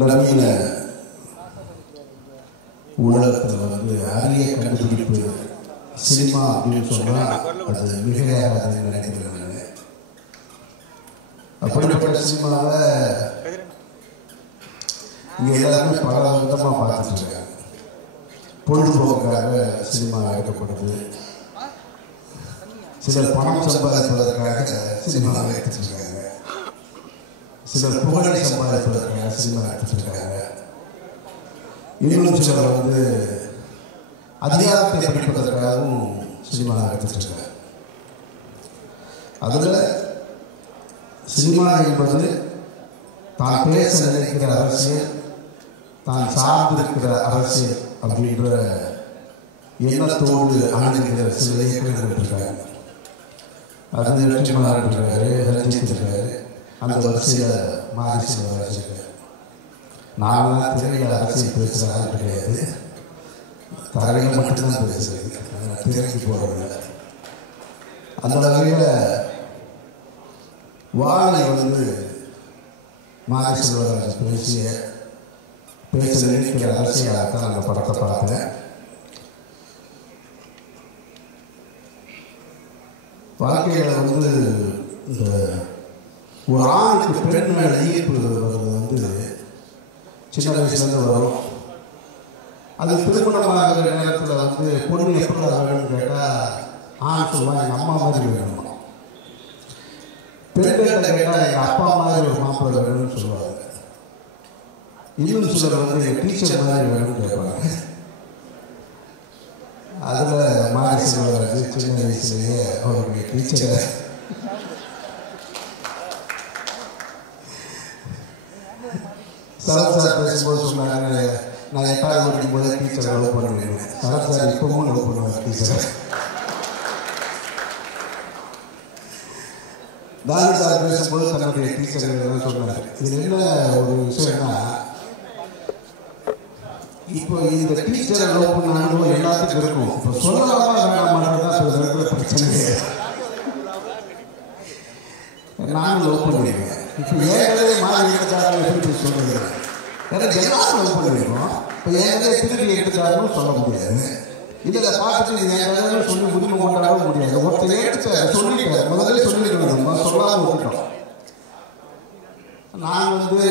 நவீன உலகத்தில் வந்து அரிய கண்டுபிடிப்பு சினிமா அப்படின்னு சொன்னால் அது மிகையாகாதுன்னு நினைக்கிறேன். நான் அப்படிப்பட்ட சினிமாவை இங்கே எல்லாருமே பல விதமாக பார்த்துட்டு இருக்காங்க. பொழுதுபோக்குக்காக சினிமா எடுக்கப்படுது, சிலர் பணம் சம்பாதிப்பதற்காக சினிமாவை எடுத்துட்டு இருக்காங்க, சிலர் புகழை சம்பாதிப்பதற்காக சினிமா எடுத்துட்டு இருக்காங்க, இன்னும் சிலர் வந்து அதிகாரத்தை படிப்பதற்காகவும் சினிமா எடுத்துட்டு இருக்காங்க. அதில் சினிமா என்பது தான் பேச நினைக்கிற அரசியல், தான் சார்ந்திருக்கிற அரசியல் அப்படின்ற எண்ணத்தோடு அணுகிற சில இயக்கங்கள் இருக்காங்க. அது வெற்றிமாறன் இருக்காரு, ரஞ்சித் இருக்காரு, அந்த வரிசையில் மாறி செல்வராஜ் இருக்காரு. நான்லாம் திரையில் அரசியல் பேசுகிற ஆள் கிடையாது, தரையில் மட்டும்தான் பேசுகிறேன், திரைக்கு போகிறதில்ல. அந்த வகையில் வாழை வந்து மாறி செல்வராஜ் பேச நினைக்கிற அரசியலாகத்தான் அந்த படத்தை பார்த்தேன். வாழ்க்கையில் வந்து இந்த ஒரு ஆணுக்கு பெண் மேலே ஈர்ப்பு வருவது வந்து சின்ன வயசுலேருந்து வரும். அது திருமணமாகிற நேரத்தில் வந்து பொண்ணு எப்படி வேணும்னு கேட்டால் ஆண் சொல்லுவான் எங்கள் அம்மா மாதிரி வேணும், பெண்கிட்ட கேட்டால் எங்கள் அப்பா மாதிரி ஒரு மாப்பிள்ளை வேணும்னு சொல்லுவாங்க. இன்னும் சிலர் வந்து எங்கள் டீச்சர் மாதிரி வேணும்னு கேட்பாங்க. அதில் மாறி செல்வராஜ் சின்ன வயசுலேயே அவருடைய டீச்சரை சரத் சார் பேசும்போது சொன்னாங்க, நான் 8வது படிக்கும்போது டீச்சரை லவ் பண்ணுவேன். சரத் சார் இப்பவும் லவ் பண்ணுவார் டீச்சரை. தானி சார் பேசும்போது தன்னுடைய டீச்சர் சொன்னார். இது என்ன ஒரு விஷயம்னா, இப்போ இந்த டீச்சரை லவ் பண்ணாலும் எல்லாத்துக்கும் இருக்கும். இப்போ சொல்லலாமா வேணாமான்றதான் சில நேரத்தில் பிரச்சனை. நானும் லவ் பண்ணிடுவேன். இப்போ ஏற்கனவே மாறி எடுத்தாலும் எப்படி சொல்றது? எனக்கு எல்லாரும் லவ் பண்ணிடுவோம். இப்போ ஏற்கனவே திருப்பி எடுத்தாலும் சொல்ல முடியாது. இதில் பார்த்துட்டு இது ஏற்கனவே சொல்லி உரிமை கொண்டாடவும் முடியாது. ஒருத்தர் எடுத்து சொல்லிட்டார், முதல்ல சொல்லிட்டு சொல்லாமல் விட்டுட்டோம். நான் வந்து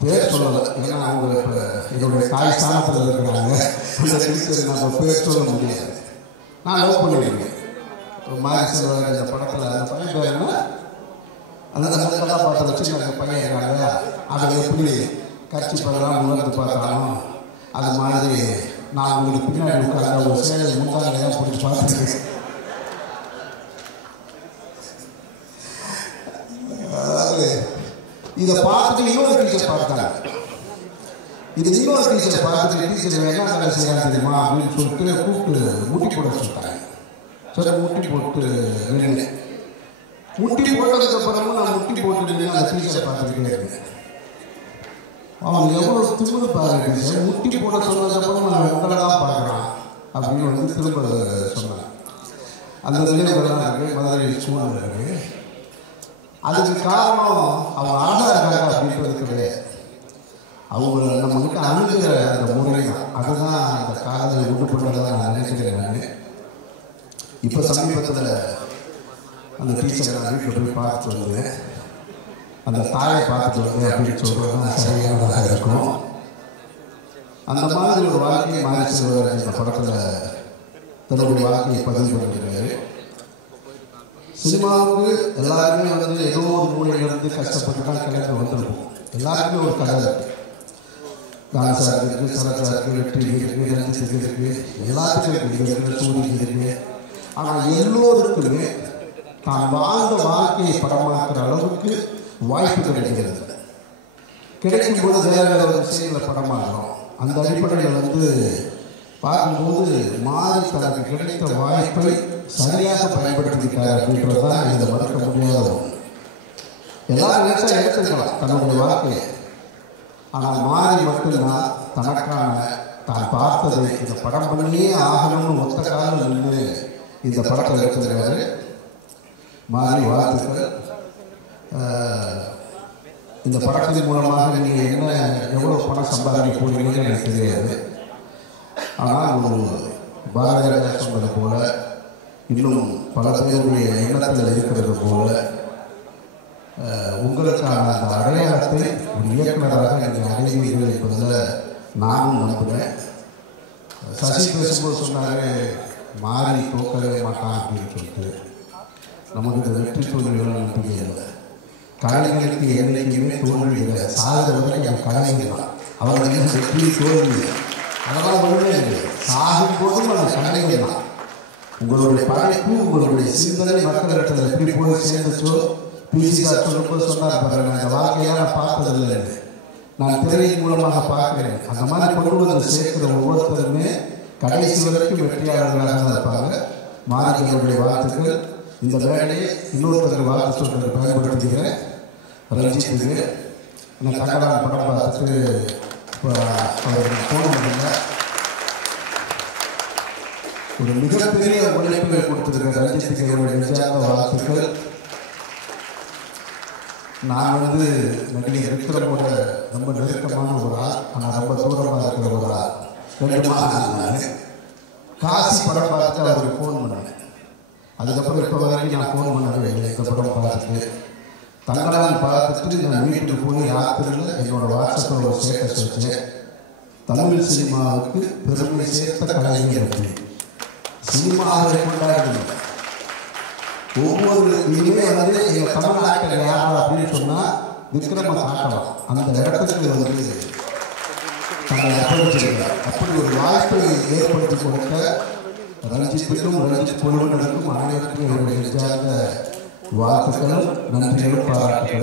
பேர் சொல்லலை, ஏன்னா அவங்க இப்போ என்னுடைய தாய் ஸ்தானத்தில் இருக்கிறாங்க. அந்த டீச்சர் நம்ம பேர் சொல்ல முடியாது. நான் லவ் பண்ணிடுவேன். மாறி செல்வராஜ் இந்த படத்தில் அந்த பையன் பேருன்னா அந்த கதாபாத்திரம் வச்சு அந்த பையன் இருக்காங்க. அதை எப்படி கட்சி பண்ணலாம் உணர்ந்து பார்த்தாலும் அது மாதிரி நான் உங்களுக்கு பின்னாடி உட்கார்ந்த ஒரு சேலை முந்தாங்க பிடிச்சி பார்த்துருக்கேன். அதாவது இதை பார்த்துட்டு இன்னொரு டீச்சர் பார்த்தாங்க. இது இன்னொரு டீச்சர் பார்த்துட்டு டீச்சர் என்ன செய்யலாம் தெரியுமா அப்படின்னு சொல்லிட்டு கூப்பிட்டு முட்டி போட சொல்லிட்டாங்க. சரி முட்டி போட்டு நின்று முட்டி போட்டதுக்கு அப்புறமும் நான் முட்டி போட்டு நின்று அந்த டீச்சரை பார்த்துக்கிட்டே இருக்கேன். அவன் எவ்வளோ திமுக பாருங்க, முட்டி போட சொன்னதுக்கப்புறம் நான் உங்களை தான் பார்க்குறான் அப்படின்னு வந்து திரும்ப சொன்னான். அந்த நிலையெல்லாம் இருக்குது, மதுரை சூழ்நிலை இருக்குது. அதுக்கு காரணம் அவங்க அழகாக இருக்காங்க அப்படின்றது கிடையாது, அவங்க நம்மகிட்ட அணுகிற அந்த முறை தான். அதுதான் அந்த காலத்தை உண்டு பண்ணுறதான் நான் நினைக்கிறேன். நான் இப்போ சமீபத்தில் அந்த டீச்சரை நான் வீட்டில் போய் பார்த்துட்டு வந்தேன். அந்த தாயை பார்த்துட்டு வந்து அப்படின்னு சொல்கிறது தான் சரியானதாக இருக்கும். அந்த மாதிரி ஒரு வாழ்க்கையை மாறி செல்வராஜ் இந்த படத்தில் தன்னுடைய வாழ்க்கையை பதிவு பண்ணியிருக்காரு. சினிமாவுக்கு எல்லாருமே வந்து ஏதோ ஒரு மூலையிலிருந்து கஷ்டப்பட்டு தான் கிளம்பி வந்துருக்கும். எல்லாருக்குமே ஒரு கதை இருக்குது. தானசா இருக்குது, சரசா இருக்குது, வெற்றி இருக்குது, ரஞ்சித் இருக்குது, எல்லாத்துக்குமே இருக்குது, சூரியன் இருக்குது. ஆனால் எல்லோருக்குமே தான் வாழ்ந்த வாழ்க்கையை படமாக்குற அளவுக்கு வாய்ப்பு கிடைக்கிறது. கிடைக்கும் போது வேறு வேறு விஷயங்களை படமாகிறோம். அந்த அடிப்படையில் வந்து பார்க்கும்போது மாறி தனக்கு கிடைத்த வாய்ப்பை சரியாக பயன்படுத்திக்கிட்டார் அப்படின்றது தான் இதை மறக்க முடியாத ஒன்று. எல்லாரும் நினைச்சா எடுத்துக்கலாம் தன்னுடைய வாழ்க்கையை. ஆனால் மாறி மட்டும்தான் தனக்கான தான் பார்த்ததை இந்த படம் பண்ணியே ஆகணும்னு ஒத்த காலம் நின்று இந்த படத்தை எடுத்துருக்காரு. மாறி வாழ்த்துக்கள். இந்த படத்தின் மூலமாக நீங்கள் எவ்வளோ பணம் சம்பாதிக்க போகிறீங்கன்னு எனக்கு தெரியாது. ஆனால் ஒரு பாரதிய ராஜா சொன்னது போல, இன்னும் பல பேருடைய எண்ணத்தில் இருக்கிறது போல, உங்களுக்கான அந்த அடையாளத்தை ஒரு இயக்குநராக நீங்கள் அடைவீர்கள் என்பதில் நானும் நம்புகிறேன். சசி பேசும்போது சொன்னாங்க, மாறி தோக்கவே மாட்டான் அப்படின்னு சொல்லிட்டு. நமக்கு இந்த வெற்றி தோல்விகள் நம்பிக்கை இல்லை. கலைஞருக்கு என்னைக்குமே தோல்வி இல்லை. சாகிற வரைக்கும் அவன் கலைஞர் தான். அவர்களுக்கு வெற்றி தோல்வி அதெல்லாம் ஒன்றுமே இல்லை. சாகும் போதும் அவன் கலைஞர் தான். உங்களுடைய படைப்பு, உங்களுடைய சிந்தனை மக்களிடத்தில் எப்படி போய் சேர்ந்துச்சோ, பிசிஆர் சொல்லும்போது சொன்னார் பாருங்க, அந்த வாழ்க்கையாக நான் பார்த்ததில்லை, நான் திரையின் மூலமாக பார்க்கிறேன். அந்த மாதிரி கொண்டு வந்து சேர்க்கிற ஒவ்வொருத்தருமே கடைசி வரைக்கும் வெற்றியாளர்களாக தான் இருப்பாங்க. மாணவர்களுடைய வாழ்த்துக்கள். இந்த வேலையை இன்னொருத்தருக்கு வாழ்த்து சொல்றது பயன்படுத்திக்கிறேன். ரஞ்சித்துக்கு நான் கன்னடம் படம் பார்த்துட்டு போன முடியல. ஒரு மிகப்பெரிய உழைப்பை கொடுத்துருக்க ரஞ்சித்துக்கு என்னுடைய நெஞ்சார்ந்த வாழ்த்துக்கள். நான் நடிகர் விக்ரமோட ரொம்ப நெருக்கமான ஒரு ஆள், ஆனால் ரொம்ப தூரமாக இருக்கிற ஒரு ஆள். 2 மாதம் நான் காசி படம் பார்த்து அவருக்கு ஃபோன் பண்ணேன். அதுக்கப்புறம் இப்போ வரைக்கும் நான் ஃபோன் பண்ணவே இல்லை. இந்த படம் பார்த்துட்டு தங்களால் பார்த்துட்டு நான் வீட்டுக்கு போய் ராத்திரியில் என்னோடய வாட்ஸ்அப்பில் ஒரு ஸ்டேட்டஸ் வச்சேன். தமிழ் சினிமாவுக்கு பெருமை சேர்த்த கலைஞர் அப்படி சினிமாவை கொண்டாடுது. ஒவ்வொரு இனிமே எங்கள் தமிழ் ஆக்டர் யார் அப்படின்னு சொன்னால் விக்ரம காட்டலாம். அந்த இடத்துக்கு தங்களை அர்ப்பணிச்சிருக்கிறார். அப்படி ஒரு வாய்ப்பை ஏற்படுத்தி கொடுத்த ரஞ்சித்துக்கும் ரஞ்சித் குழுவினருக்கும் அனைவருக்கும் என்னுடைய சார்ந்த வாழ்த்துக்களும் நன்றிகளும் பாராட்டுகளும்.